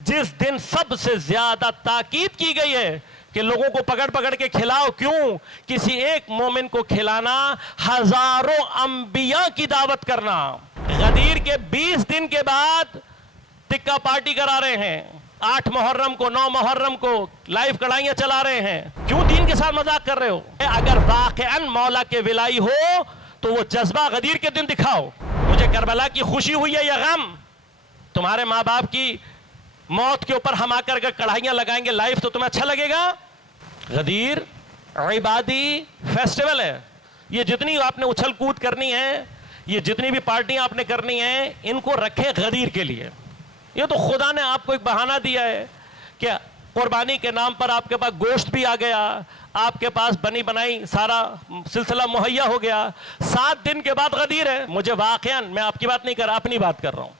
जिस दिन सबसे ज्यादा ताकीद की गई है कि लोगों को पकड़ पकड़ के खिलाओ, क्यों? किसी एक मोमिन को खिलाना हजारों अंबिया की दावत करना। गदीर के 20 दिन के बाद टिक्का पार्टी करा रहे हैं, 8 मुहर्रम को 9 मुहर्रम को लाइव कड़ाइयां चला रहे हैं। क्यों दीन के साथ मजाक कर रहे हो? अगर वाकईअन मौला के विलाई हो तो वो जज्बा गदीर के दिन दिखाओ। मुझे करबला की खुशी हुई है या गम? तुम्हारे माँ बाप की मौत के ऊपर हम आकर अगर कढ़ाइयां लगाएंगे लाइव तो तुम्हें अच्छा लगेगा? गदीर इबादी फेस्टिवल है। ये जितनी आपने उछल कूद करनी है, ये जितनी भी पार्टियां आपने करनी है, इनको रखें गदीर के लिए। ये तो खुदा ने आपको एक बहाना दिया है कि कुर्बानी के नाम पर आपके पास गोश्त भी आ गया, आपके पास बनी बनाई सारा सिलसिला मुहैया हो गया। 7 दिन के बाद गदीर है। मुझे वाकईन, मैं आपकी बात नहीं कर रहा, अपनी बात कर रहा हूं,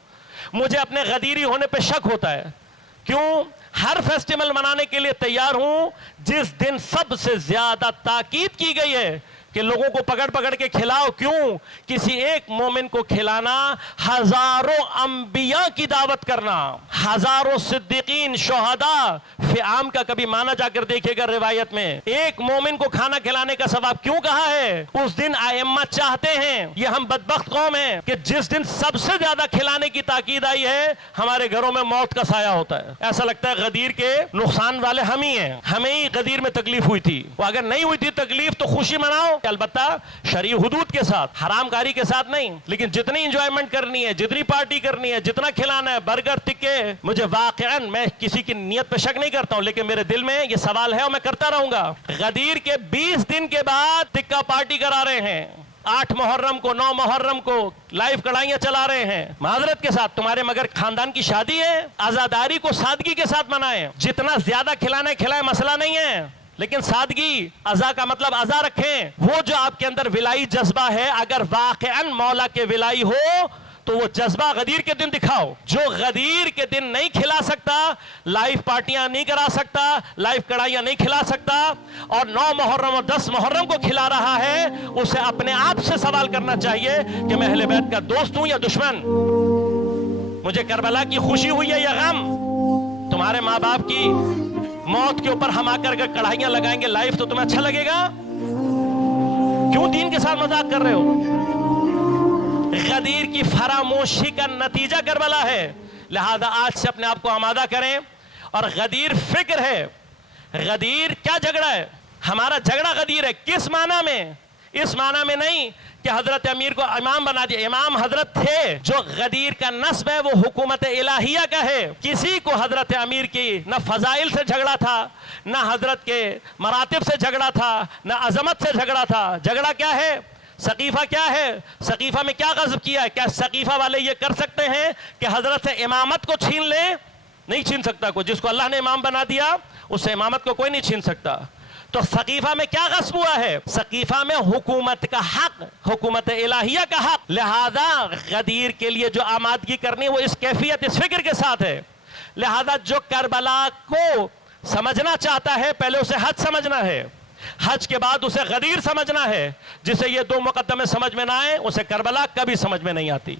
मुझे अपने गदीरी होने पे शक होता है। क्यों? हर फेस्टिवल मनाने के लिए तैयार हूं जिस दिन सबसे ज्यादा ताकीद की गई है कि लोगों को पकड़ पकड़ के खिलाओ, क्यों? किसी एक मोमिन को खिलाना हजारों अंबिया की दावत करना, हजारों सिद्दीकीन शुहदा फ़िआम का कभी माना जाकर देखिएगा रिवायत में। एक मोमिन को खाना खिलाने का सवाब क्यों कहा है? उस दिन आइम्मा चाहते हैं, ये हम बदबख्त कौम हैं कि जिस दिन सबसे ज्यादा खिलाने की ताकीद आई है हमारे घरों में मौत का साया होता है। ऐसा लगता है गदीर के नुकसान वाले हम ही हैं, हमें ही गदीर में तकलीफ हुई थी। वो अगर नहीं हुई थी तकलीफ तो खुशी मनाओ, अलबत्ता शरई हुदूद के साथ, हरामकारी के साथ नहीं। लेकिन जितनी इंजॉयमेंट करनी है, जितनी पार्टी करनी है, जितना खिलाना है, बर्गर टिक्के, मुझे वाकईन, मैं किसी की नियत पे शक नहीं करता हूं, लेकिन मेरे दिल में ये सवाल है और मैं करता रहूंगा। गदीर के 20 दिन के बाद टिक्का पार्टी करा रहे हैं, 8 मुहर्रम को 9 मुहर्रम को लाइव कड़ाइयां चला रहे हैं। माजरत के साथ, तुम्हारे मगर खानदान की शादी है, आजादारी को सादगी के साथ मनाएं। जितना ज्यादा खिलाना है खिलाए, मसला नहीं है, लेकिन सादगी, अज़ा का मतलब अज़ा रखें। वो जो आपके अंदर विलाई जज्बा है, अगर वाकईअन मौला के विलाई हो तो वो जज्बा गदीर के दिन दिखाओ। जो गदीर के दिन नहीं खिला सकता, लाइव पार्टियां नहीं करा सकता, लाइव कड़ाइयां नहीं खिला सकता, और 9 मुहर्रम और 10 मुहर्रम को खिला रहा है, उसे अपने आप से सवाल करना चाहिए कि मैं अहले बैत का दोस्त हूं या दुश्मन। मुझे करबला की खुशी हुई है या गम? तुम्हारे माँ बाप की मौत के ऊपर हम आकर अगर कढ़ाइयां लगाएंगे लाइव तो तुम्हें अच्छा लगेगा? क्यों दीन के साथ मजाक कर रहे हो? गदीर की फरामोशी का नतीजा करबला है। लिहाजा आज से अपने आप को आमादा करें। और गदीर फिक्र है। गदीर क्या झगड़ा है? हमारा झगड़ा गदीर है। किस माना में? इस माना में नहीं कि हजरत अमीर को इमाम बना दिया। इमाम हजरत थे। जो गदीर का नस्ब है वो हुकूमत इलाहिया का है। किसी को हजरत अमीर की न फजाइल से झगड़ा था, न हजरत के मरातिब से झगड़ा था, न अजमत से झगड़ा था। झगड़ा क्या है? सकीफा क्या है? सकीफा में क्या गज़ब किया है? क्या सकीफा वाले ये कर सकते हैं कि हजरत से इमामत को छीन ले? नहीं छीन सकता कोई। जिसको अल्लाह ने इमाम बना दिया उससे इमामत को कोई नहीं छीन सकता। तो सकीफा में क्या गस्ब हुआ है? सकीफा में हुकूमत का हक, हुकूमत इलाहिया का हक। लिहाजा गदीर के लिए जो आमादगी करनी है वो इस कैफियत, इस फिक्र के साथ है। लिहाजा जो करबला को समझना चाहता है पहले उसे हज समझना है, हज के बाद उसे गदीर समझना है। जिसे ये 2 मुकद्दमे समझ में ना आए उसे करबला कभी समझ में नहीं आती।